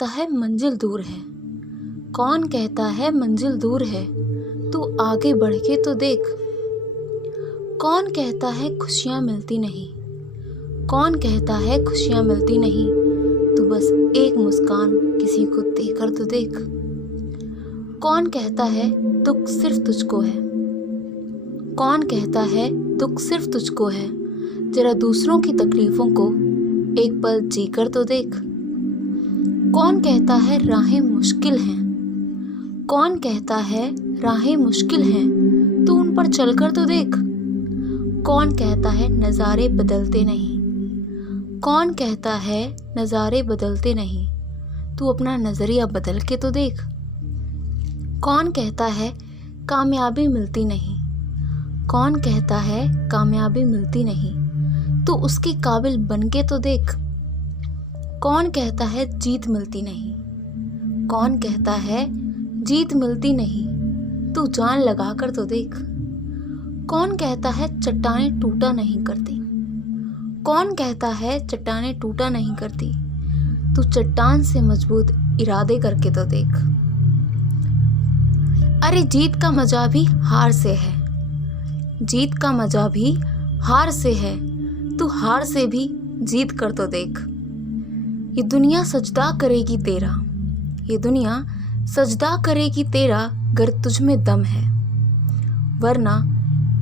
कहता है मंजिल दूर है। कौन कहता है मंजिल दूर है, तू आगे बढ़ के तो देख। कौन कहता है खुशियाँ मिलती नहीं, कौन कहता है खुशियाँ मिलती नहीं, तू बस एक मुस्कान किसी को देकर तो देख। कौन कहता है दुख सिर्फ तुझको है, कौन कहता है दुख सिर्फ तुझको है, जरा दूसरों की तकलीफों को एक पल जीकर तो देख। कौन कहता है राहें मुश्किल हैं, कौन कहता है राहें मुश्किल हैं, तू उन पर चलकर तो देख। कौन कहता है नज़ारे बदलते नहीं, कौन कहता है नज़ारे बदलते नहीं, तू अपना नज़रिया बदल के तो देख। कौन कहता है कामयाबी मिलती नहीं, कौन कहता है कामयाबी मिलती नहीं, तू उसके काबिल बन के तो देख। कौन कहता है जीत मिलती नहीं, कौन कहता है जीत मिलती नहीं, तू जान लगा कर तो देख। कौन कहता है चट्टानें टूटा नहीं करती, कौन कहता है चट्टानें टूटा नहीं करती, तू चट्टान से मजबूत इरादे करके तो देख। अरे जीत का मजा भी हार से है, जीत का मजा भी हार से है, तू हार से भी जीत कर तो देख। ये दुनिया सजदा करेगी तेरा, ये दुनिया सजदा करेगी तेरा, गर तुझ में दम है, वरना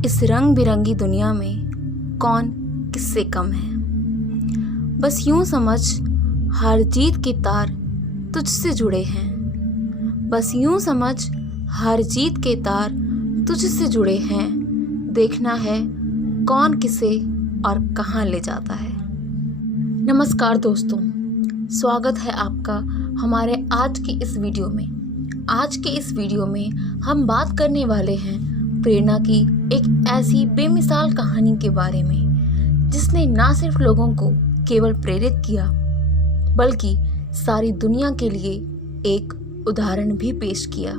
इस रंग बिरंगी दुनिया में कौन किससे कम है। बस यूं समझ हार जीत के तार तुझसे जुड़े हैं, बस यूं समझ हार जीत के तार तुझसे जुड़े हैं, देखना है कौन किसे और कहाँ ले जाता है। नमस्कार दोस्तों, स्वागत है आपका हमारे आज की इस वीडियो में। आज के इस वीडियो में हम बात करने वाले हैं प्रेरणा की एक ऐसी बेमिसाल कहानी के बारे में, जिसने ना सिर्फ लोगों को केवल प्रेरित किया, बल्कि सारी दुनिया के लिए एक उदाहरण भी पेश किया।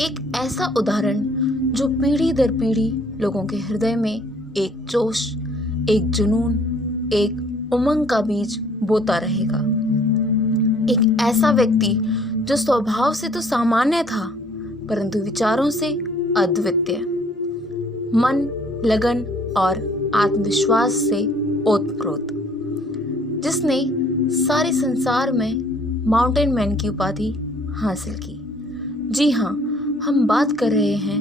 एक ऐसा उदाहरण जो पीढ़ी दर पीढ़ी लोगों के हृदय में एक जोश, एक जुनून, एक उमंग का बीज बोता रहेगा। एक ऐसा व्यक्ति जो स्वभाव से तो सामान्य था, परंतु विचारों से अद्वितीय, मन, लगन और आत्मविश्वास से ओतप्रोत, जिसने सारे संसार में माउंटेन मैन की उपाधि हासिल की। जी हाँ, हम बात कर रहे हैं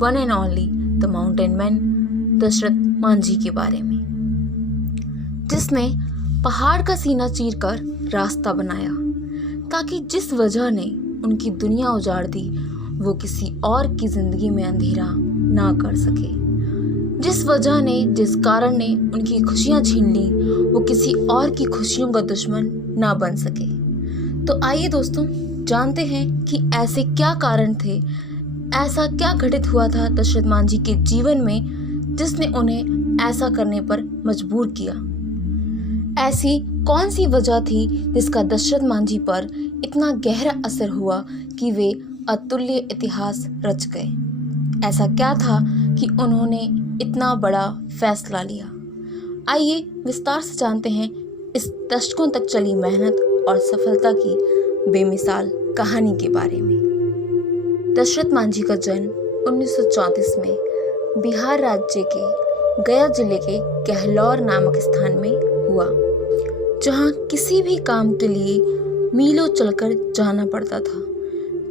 one and only the mountain man Dashrath Manjhi के बारे में, जिसने पहाड़ का सीना चीरकर रास्ता बनाया, ताकि जिस वजह ने उनकी दुनिया उजाड़ दी वो किसी और की जिंदगी में अंधेरा ना कर सके, जिस वजह ने, जिस कारण ने उनकी खुशियां छीन ली, वो किसी और की खुशियों का दुश्मन ना बन सके। तो आइए दोस्तों, जानते हैं कि ऐसे क्या कारण थे, ऐसा क्या घटित हुआ था दशरथ मांझी के जीवन में, जिसने उन्हें ऐसा करने पर मजबूर किया। ऐसी कौन सी वजह थी जिसका दशरथ मांझी पर इतना गहरा असर हुआ कि वे अतुल्य इतिहास रच गए। ऐसा क्या था कि उन्होंने इतना बड़ा फैसला लिया। आइए विस्तार से जानते हैं इस दशकों तक चली मेहनत और सफलता की बेमिसाल कहानी के बारे में। दशरथ मांझी का जन्म 1934 में बिहार राज्य के गया जिले के कहलौर नामक स्थान में हुआ, जहाँ किसी भी काम के लिए मीलों चलकर जाना पड़ता था,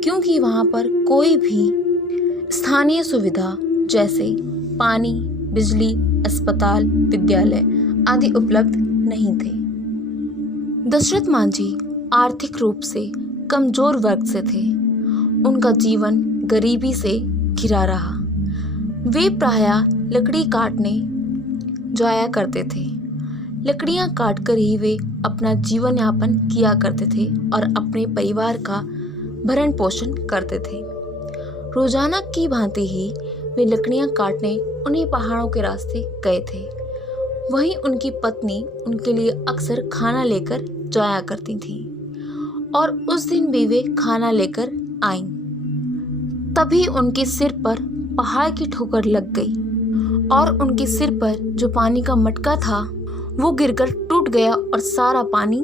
क्योंकि वहाँ पर कोई भी स्थानीय सुविधा जैसे पानी, बिजली, अस्पताल, विद्यालय आदि उपलब्ध नहीं थे। दशरथ मांझी आर्थिक रूप से कमजोर वर्ग से थे। उनका जीवन गरीबी से घिरा रहा। वे प्रायः लकड़ी काटने जाया करते थे। लकड़ियां काटकर ही वे अपना जीवन यापन किया करते थे और अपने परिवार का भरण पोषण करते थे। रोजाना की भांति ही वे लकड़ियां काटने उन्हीं पहाड़ों के रास्ते गए थे। वहीं उनकी पत्नी उनके लिए अक्सर खाना लेकर जाया करती थी, और उस दिन भी वे खाना लेकर आईं। तभी उनके सिर पर पहाड़ की ठोकर लग गई और उनके सिर पर जो पानी का मटका था वो गिरकर टूट गया और सारा पानी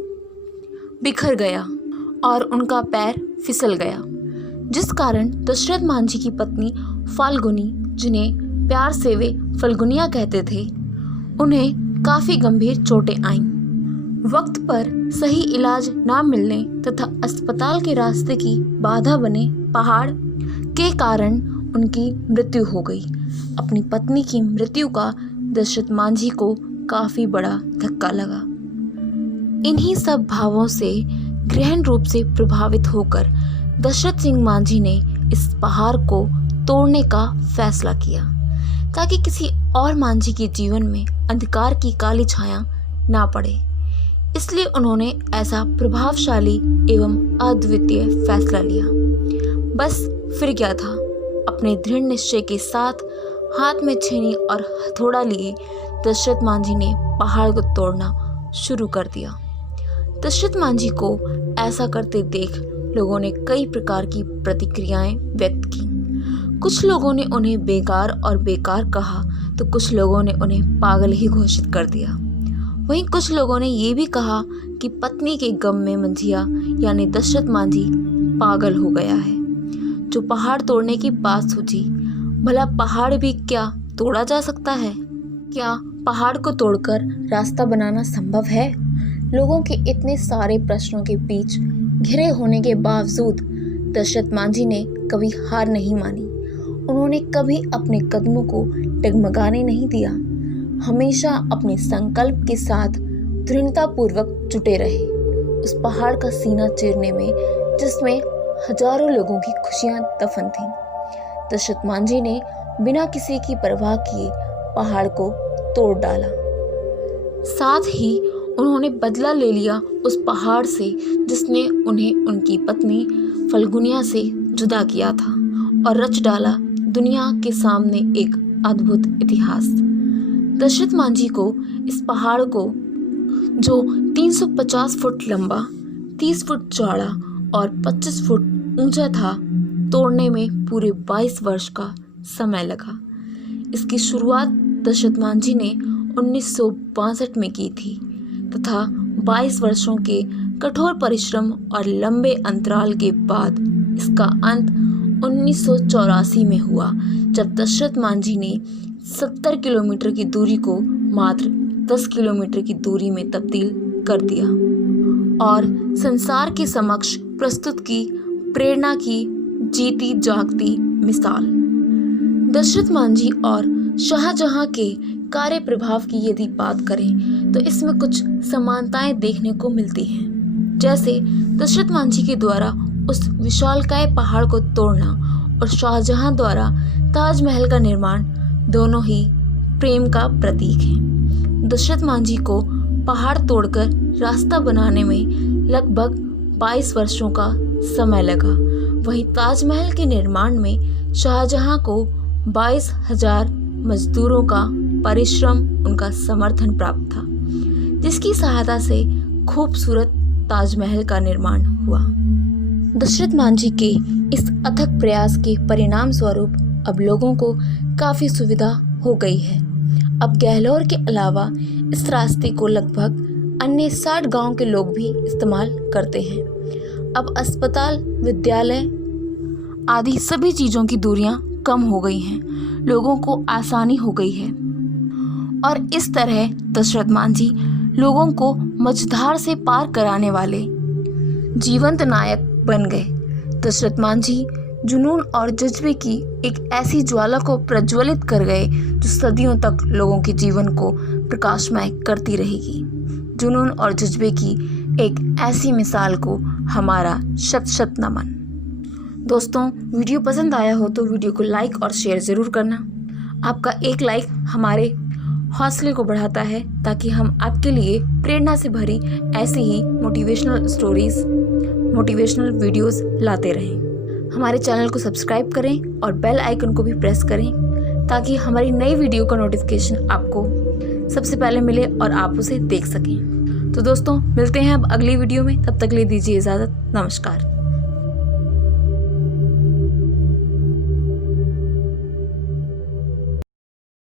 बिखर गया और उनका पैर फिसल गया, जिस कारण दशरथ मांझी की पत्नी फाल्गुनी, जिन्हें प्यार से वे फल्गुनिया कहते थे, उन्हें काफ़ी गंभीर चोटें आईं। वक्त पर सही इलाज ना मिलने तथा अस्पताल के रास्ते की बाधा बने पहाड़ के कारण उनकी मृत्यु हो गई। अपनी पत्नी की मृत्यु का दशरथ मांझी को काफ़ी बड़ा धक्का लगा। इन्हीं सब भावों से गहन रूप से प्रभावित होकर दशरथ सिंह मांझी ने इस पहाड़ को तोड़ने का फैसला किया, ताकि किसी और मांझी के जीवन में अंधकार की काली छाया ना पड़े। इसलिए उन्होंने ऐसा प्रभावशाली एवं अद्वितीय फैसला लिया। बस फिर क्या था, अपने दृढ़ निश्चय के साथ हाथ में छेनी और हथौड़ा लिए दशरथ मांझी ने पहाड़ को तोड़ना शुरू कर दिया। दशरथ मांझी को ऐसा करते देख लोगों ने कई प्रकार की प्रतिक्रियाएं व्यक्त की। कुछ लोगों ने उन्हें बेकार और बेकार कहा, तो कुछ लोगों ने उन्हें पागल ही घोषित कर दिया। वहीं कुछ लोगों ने ये भी कहा कि पत्नी के गम में मंझिया यानी दशरथ मांझी पागल हो गया है। जो पहाड़ तोड़ने की बात सोची, भला पहाड़ भी क्या तोड़ा जा सकता है? क्या पहाड़ को तोड़कर रास्ता बनाना संभव है? लोगों के इतने सारे प्रश्नों के बीच घिरे होने के बावजूद दशरथ मांझी ने कभी हार नहीं मानी। उन्होंने कभी अपने कदमों को डगमगाने नहीं दिया। हमेशा अपने संकल्प के साथ दृढ़तापूर्वक जुटे रहे, उस पहाड़ का सीना चीरने में जिसमें हजारों लोगों की खुशियां दफन थीं। दशरथ मांझी ने बिना किसी की परवाह किए पहाड़ को तोड़ डाला। साथ ही उन्होंने बदला ले लिया उस पहाड़ से जिसने उन्हें उनकी पत्नी फल्गुनिया से जुदा किया था, और रच डाला दुनिया के सामने एक अद्भुत इतिहास। दशरथ मांझी को इस पहाड़ को, जो 350 फुट लंबा, 30 फुट चौड़ा और 25 फुट ऊंचा था, तोड़ने में पूरे 22 वर्ष का समय लगा। इसकी शुरुआत दशरथ मांझी ने 1962 में की थी तथा 22 वर्षों के कठोर परिश्रम और लंबे अंतराल के बाद इसका अंत 1984 में हुआ, जब दशरथ मांझी ने 70 किलोमीटर की दूरी को मात्र 10 किलोमीटर की दूरी में तब्दील कर दिया और संसार के समक्ष प्रस्तुत की प्रेरणा की जीती जागती मिसाल। दशरथ मांझी और शाहजहां के कार्य प्रभाव की यदि बात करें तो इसमें कुछ समानताएं देखने को मिलती हैं। जैसे दशरथ मांझी के द्वारा उस विशालकाय पहाड़ को तोड़ना और शाहजहां द्वारा ताजमहल का निर्माण दोनों ही प्रेम का प्रतीक हैं। दशरथ मांझी को पहाड़ तोड़कर रास्ता बनाने में लगभग 22 वर्षों का समय लगा। वहीं ताजमहल के निर्माण में शाहजहां को 22,000 मजदूरों का परिश्रम, उनका समर्थन प्राप्त था, जिसकी सहायता से खूबसूरत ताजमहल का निर्माण हुआ। दशरथ मांझी के इस अथक प्रयास के परिणाम स्वरूप अब लोगों को काफ़ी सुविधा हो गई है। अब गहलोर के अलावा इस रास्ते को लगभग अन्य 60 गांव के लोग भी इस्तेमाल करते हैं। अब अस्पताल, विद्यालय आदि सभी चीज़ों की दूरियां कम हो गई हैं, लोगों को आसानी हो गई है और इस तरह दशरथ मांझी लोगों को मझधार से पार कराने वाले जीवंत नायक बन गए। दशरथ मांझी जुनून और जज्बे की एक ऐसी ज्वाला को प्रज्वलित कर गए जो सदियों तक लोगों के जीवन को प्रकाशमय करती रहेगी। जुनून और जज्बे की एक ऐसी मिसाल को हमारा शत शत नमन। दोस्तों, वीडियो पसंद आया हो तो वीडियो को लाइक और शेयर ज़रूर करना। आपका एक लाइक हमारे हौसले को बढ़ाता है ताकि हम आपके लिए प्रेरणा से भरी ऐसी ही मोटिवेशनल स्टोरीज, मोटिवेशनल वीडियोस लाते रहें। हमारे चैनल को सब्सक्राइब करें और बेल आइकन को भी प्रेस करें ताकि हमारी नई वीडियो का नोटिफिकेशन आपको सबसे पहले मिले और आप उसे देख सकें। तो दोस्तों, मिलते हैं अब अगली वीडियो में। तब तक ले दीजिए इजाज़त। नमस्कार।